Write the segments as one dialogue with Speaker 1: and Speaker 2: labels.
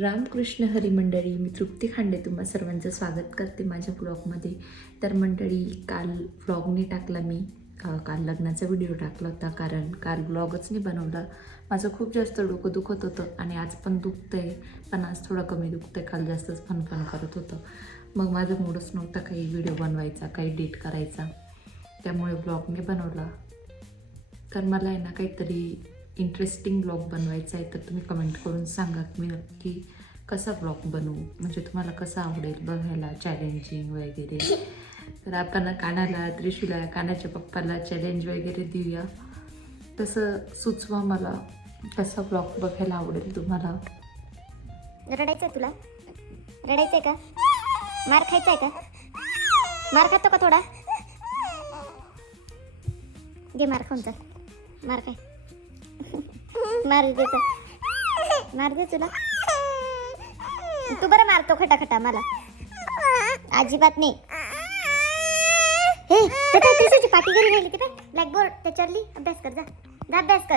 Speaker 1: रामकृष्ण हरी मंडळी मी तृप्ती खांडे तुम्हा सर्वांचं स्वागत करते माझ्या ब्लॉगमध्ये. तर मंडळी काल ब्लॉगने टाकला मी काल लग्नाचा व्हिडिओ टाकला होता कारण काल ब्लॉगच नाही बनवला. माझं खूप जास्त डोकं दुखत होतं आणि आज पण दुखतं आहे पण आज थोडं कमी दुखतं आहे काल जास्तच फन फन करत होतं. मग माझा मूडच नव्हता काही व्हिडिओ बनवायचा काही डेट करायचा. त्यामुळे ब्लॉग मी बनवला. तर मला आहे ना काहीतरी इंटरेस्टिंग ब्लॉग बनवायचा आहे तर तुम्ही कमेंट करून सांगा की मी नक्की कसा ब्लॉग बनवू? म्हणजे तुम्हाला कसा आवडेल बघायला चॅलेंजिंग वगैरे? तर आपण कानाला त्रिशूला कानाच्या पप्पाला चॅलेंज वगैरे देऊया. तसं सुचवा मला कसा ब्लॉग बघायला आवडेल तुम्हाला.
Speaker 2: रडायचं तुला? रडायचंय का? मार आहे का? मार खातो का थोडा? घे मार खाऊन चाल. मार खाय. मार दे मार दे तुला. तू बरं मारतो खटा खटा मला. अजिबात नाही. हे ते पाठी घरी राहिली ते ब्लॅकबोर्ड त्याच्यावर लिही अभ्यास कर जा. जा अभ्यास कर.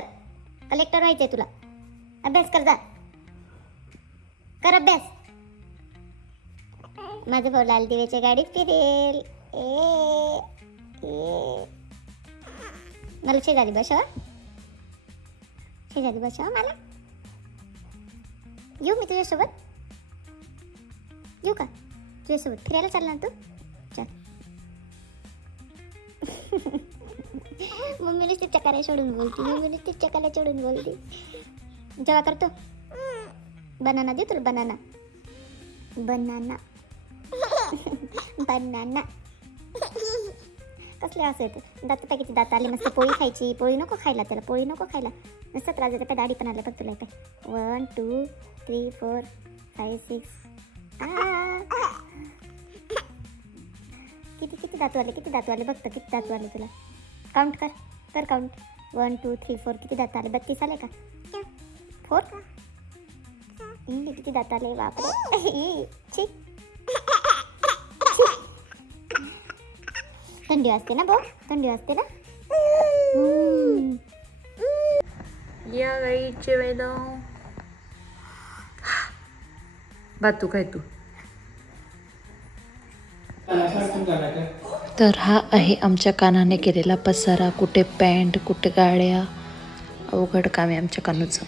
Speaker 2: कलेक्टर व्हायचंय तुला. अभ्यास कर जा. कर अभ्यास. माझं भाऊ लाल दिव्याच्या गाडीत फिरेल. ए ए. मला शेजारी बसवा शेजारी बसवा मला. येऊ मी तुझ्यासोबत. येऊ का? तुझ्यासोबत. फिरायला चालला तू? चल. मम्मी ती चकाऱ्या सोडून बोलते. मम्मीनेच ती चकाऱ्या सोडून बोलते. जेव्हा करतो. बनाना दे तुला बनाना. बनाना. बनाना. कसले असं येते. दात किती दात आले मस्त पोळी खायची. पोळी नको खायला त्याला पोळी नको खायला. नुसतं त्रास देते. दाढी पण आलं बघ तुला काय one two three four five six किती किती दातू आले किती दातू आले? बघतं किती दातू आले तुला. काउंट कर कर count one two three four किती दात आले? बत्तीस आले का? फोर किती दात आले? बापरे. ठीक थंडी वाजते ना भाऊ थंडी वाजते ना.
Speaker 1: या गाईचे वेद बातू काय तू. तर हा आहे आमच्या कानाने केलेला पसारा कुठे पॅन्ट कुठे गाड्या. अवघड काम आहे आमच्या कानूचं.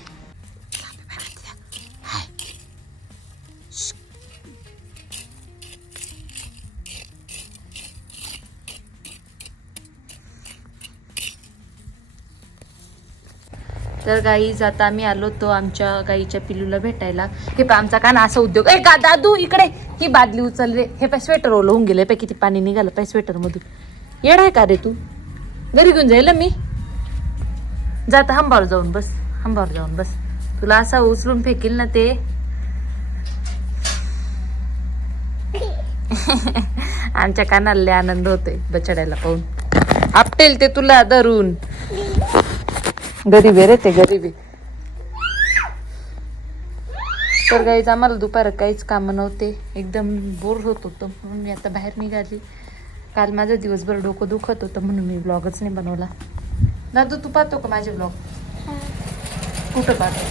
Speaker 1: तर गाईज आता आम्ही आलो तो आमच्या गाईच्या पिलूला भेटायला. हे पा आमचा काना असा उद्योग ए का दादू इकडे. ही बादली उचल रे. हे पाय स्वेटर ओलं होऊन गेले. पाय किती पाणी निघालं. पाय स्वेटर मधून. येड आहे का रे तू? घरी घेऊन जाईल मी? जाता हंबावर जाऊन बस. हंबावर जाऊन बस. तुला असा उचलून फेकील ना ते. आमच्या कानाला आनंद होतोय बचडायला पाहून. आपटेल ते तुला धरून. गरीब आहे रे ते गरीब आहे. तर गाईज आम्हाला दुपार काहीच कामं नव्हते. एकदम बोर होत होतं. म्हणून मी आता बाहेर निघाली. काल माझं दिवसभर डोकं दुखत होतं म्हणून मी ब्लॉगच नाही बनवला. दादू तू पाहतो का माझे ब्लॉग कुठं पाहतो?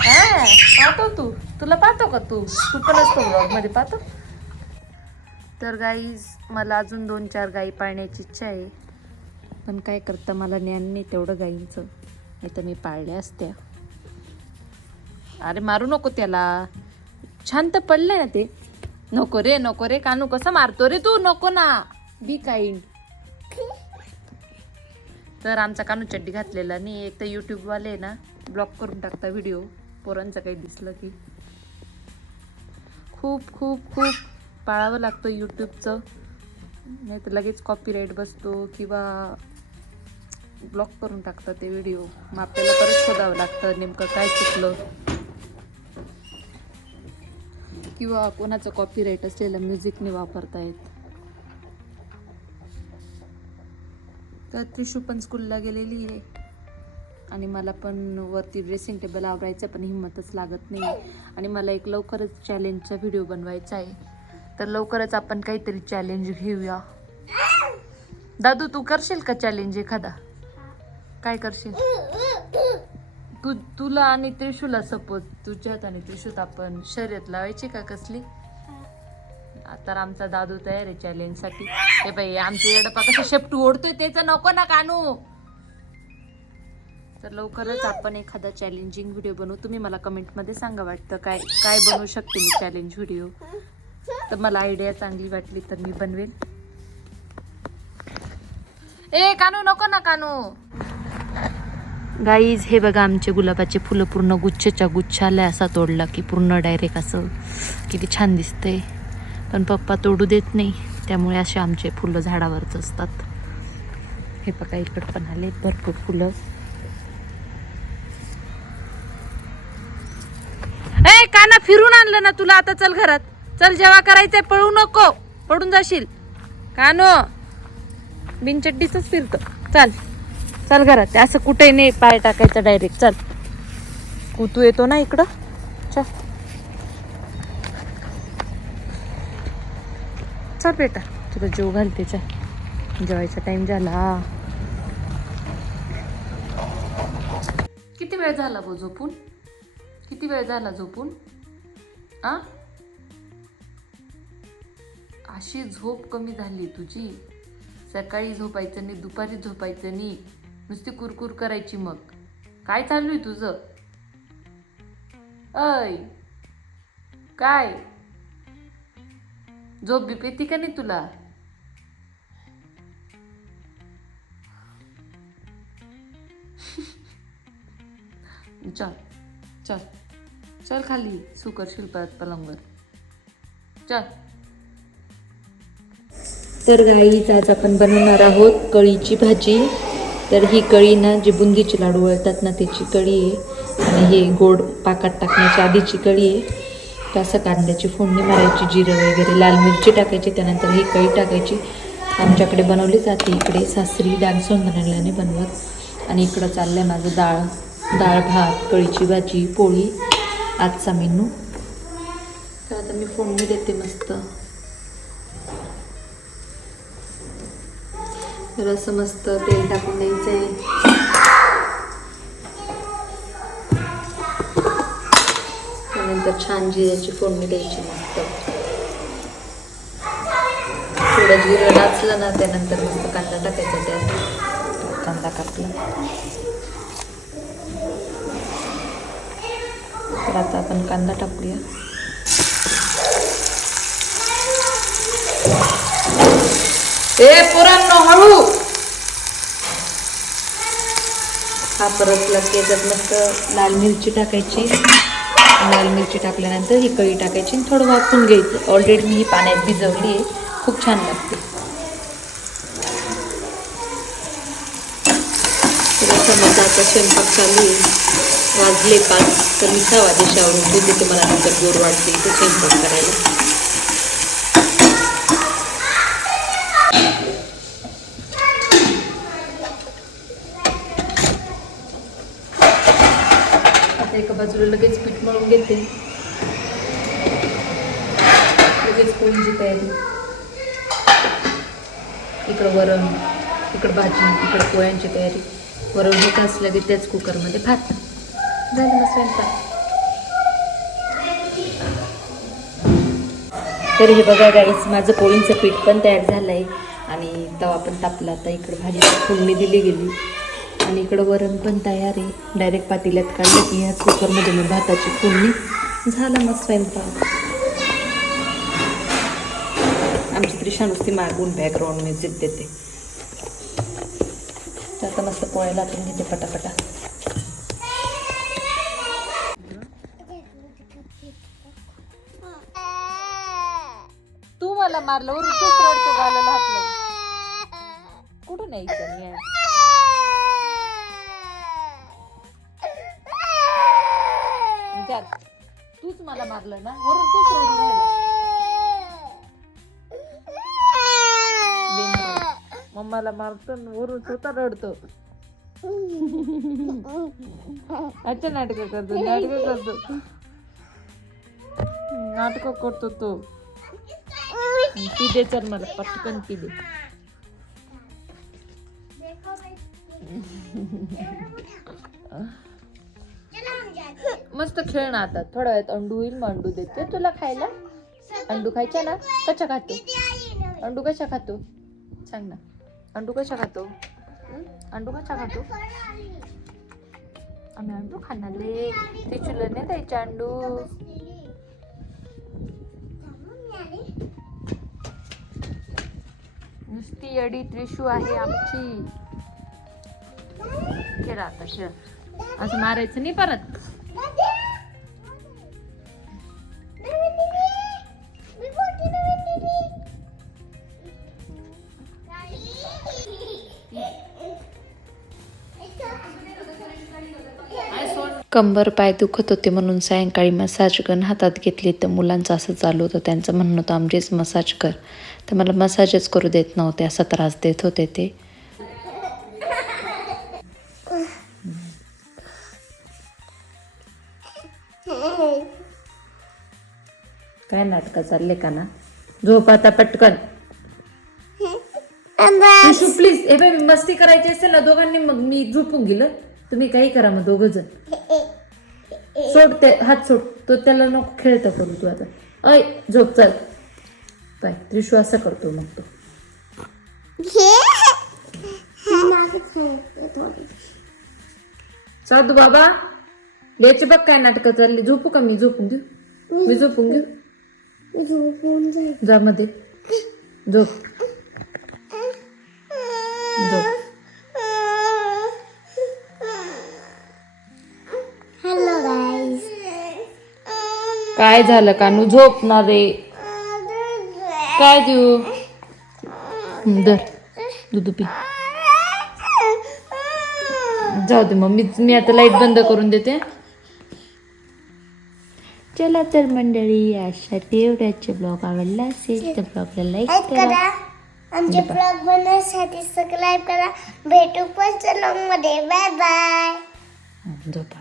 Speaker 1: हा, पाहतो तू. तुला पाहतो का तू? तू पण असतो ब्लॉगमध्ये पाहतो. तर गाईज मला अजून दोन चार गाई पाळण्याची इच्छा आहे. पण काय करता मला ज्ञान नाही तेवढं गाईंचं. नाही तर मी पाळल्या असत्या. अरे मारू नको त्याला. छान तर पडले ना ते. नको रे नको रे कानू कसं मारतो रे तू? नको ना. बी काइंड तर आमचा कानू चड्डी घातलेला नाही एक तर यूट्यूबवाले ना ब्लॉक करून टाकता व्हिडिओ पोरांचं काही दिसलं की. खूप खूप खूप पाळावं लागतं यूट्यूबचं नाही तर लगेच कॉपीराईट बसतो किंवा ब्लॉक करून टाकतात ते व्हिडिओ मग आपल्याला परत शोधावं लागतं नेमकं काय चुकलं. किंवा कोणाचं कॉपीराईट असलेलं म्युझिकने वापरता येत तर त्रिशू पण स्कूलला गेलेली आहे. आणि मला पण वरती ड्रेसिंग टेबल आवरायचं पण हिंमतच लागत नाही. आणि मला एक लवकरच चॅलेंजचा व्हिडिओ बनवायचा आहे. तर लवकरच आपण काहीतरी चॅलेंज घेऊया. दादू तू करशील का चॅलेंज एखादा? काय करशील? तू तुला आणि त्रिशूला सपोज तुझ्यात आणि त्रिशूत आपण शर्यत लावायची का कसली? तर आमचा दादू तयार आहे चॅलेंजसाठी हे बाई आमचे येडपा कसं शेपटू ओढतोय त्याच नको ना कानू. तर लवकरच आपण एखादा चॅलेंजिंग व्हिडिओ बनवू. तुम्ही मला कमेंटमध्ये सांगा वाटतं काय काय बनवू शकते मी चॅलेंज व्हिडिओ तर मला आयडिया चांगली वाटली तर मी बनवेल ए कानू नको ना कानू. गाईज हे बघा आमचे गुलाबाचे फुलं पूर्ण गुच्छच्या गुच्छाला असा तोडला की पूर्ण डायरेक्ट असं किती छान दिसतंय. पण पप्पा तोडू देत नाही त्यामुळे असे आमचे फुलं झाडावरच असतात. हे बघा इकडं पण आले भरपूर फुलं. ए काना फिरून आणलं ना तुला आता चल घरात. चल जेव्हा करायचंय पळू नको. पडून जाशील. कानो बिनचड्डीच फिरतो. चल. चल घरात. असं कुठे नाही पाय टाकायचं डायरेक्ट चल. कुतू येतो ना इकडं? चल. चल बेटा. तुला जेव घालते चल. जेवायचा टाइम झाला. किती वेळ झाला बो झोपून? किती वेळ झाला झोपून? आ? अशी झोप कमी झाली तुझी. सकाळी झोपायचं नाही दुपारी झोपायचं नाही. नुसती कुरकुर करायची मग. काय चालू आहे तुझं? अय काय? झोप बी येते का नाही तुला? चल चल चल खाली. सुकर शिल्पात पलंगवर. चल. तर गाईच आज आपण बनवणार आहोत कळीची भाजी. तर ही कळी ना जी बुंदीचे लाडू वळतात ना त्याची कळी आहे. आणि हे गोड पाकात टाकण्याची आधीची कळी आहे. तर असं कांद्याची फोडणी मारायची जिरं वगैरे लाल मिरची टाकायची त्यानंतर ही कळी टाकायची. आमच्याकडे बनवली जाते इकडे सासरी डान्सोंदण्याला नाही बनवत. आणि इकडं चाललं आहे माझं डाळ डाळ भात कळीची भाजी पोळी. आजचा मेनू. तर आता मी फोडणी देते मस्त. तर असं मस्त तेल टाकून द्यायचं आहे त्यानंतर छान जिऱ्याची फोडणी द्यायची मस्त. थोडं जिरं नाचलं ना त्यानंतर मस्त कांदा टाकायचा त्यात. कांदा कापला. तर आता आपण कांदा टाकूया. ए पोरांनो हळू हा परतला की मस्त लाल मिरची टाकायची लाल मिरची टाकल्यानंतर ही कळी टाकायची आणि थोडं वाफून घ्यायचं ऑलरेडी मी ही पाण्यात भिजवली आहे खूप छान लागते. तर आता स्वयंपाक चालू आहे वाजले पाच तर मी सहा वाजेशी आवडून घेते तुम्हाला मला नंतर गोड वाटते इथे स्वयंपाक करायला एका बाजूला लगेच पीठ मळून घेते. लगेच पोळीची तयारी. इकडं वरण इकडं भाजी इकडं पोळ्यांची तयारी. वरण होत असलं की त्याच कुकरमध्ये भात. झालं मग स्वयंपाक. तर हे बघा गाईस माझं पोळींचं पीठ पण तयार झालं आहे आणि तवा पण तापला आता इकडं भाजीची फोडणी दिली गेली. आणि इकडं वरण पण तयार आहे. डायरेक्ट पातेल्यात काढलं की ह्याच कुकरमध्ये मी भाताची फोडणी झालं मग स्वयंपाक. आमची त्रिशा नुसती मागून बॅकग्राऊंड म्युझिक देते. तर आता मस्त पोळ्याला आपण घेते पटापटा. तू मला मारलं वरून कुठून यायचं मी विचार तूच मला मारलं ना वरून तूच रडू राहिला बिनधास्त. मम्माला मारतो आणि वरून स्वतः रडतो अच्छा नाटक करतो नाटक करतो नाटक करतो तो ती दे चल मला पटकन ती दे मस्त खेळ ना आता. थोडा वेळात अंडू होईल मग अंडू देते तुला खायला. अंडू खायच्या ना? कशा खातो? अंडू कशा खातो? सांग ना. अंडू कशा खातो? अंडू कशा खातो? आम्ही अंडू खाणार ते चुला नाही द्यायचे अंडू. नुसती अडी त्रिशू आहे आमची. खेळ आता खेळ. असं मारायचं नाही परत. कंबर पाय दुखत होते म्हणून सायंकाळी मसाज गन हातात घेतली तर मुलांचं असं चालू होतं. त्यांचं म्हणणं होतं आमचीच मसाज कर. तर मला मसाजच करू देत नव्हते असा त्रास देत होते ते. काय नाटकं चालले का ना? झोप आता पटकन. प्लीज हे बाई मस्ती करायची असेल ना दोघांनी मग मी झोपून गेलं. तुम्ही काही करा मग दोघ जण. सोड ते हात सोड. तो त्याला नको खेळता करू तू आता. अय झोप चल. पाय त्रिशू असं करतो मग तो. साधू बाबा याची बघ काय नाटकं चालली. झोपू का मी? झोपून घेऊ. मी झोपून घेऊ. जा मध्ये. झोप. झोप. काय झालं कानू? झोप ना रे. काय देऊ धर. दूध पी. जाऊ दे मग मी मी आता लाइट बंद करून देते. चला तर मंडळी अशा एवढ्याचे ब्लॉग आवडला असेल तर ब्लॉगला लाईक करा.
Speaker 2: करा. आमचे ब्लॉग बनवण्यासाठी सबस्क्राईब करा. भेटू पण मध्ये. Bye bye.
Speaker 1: झोप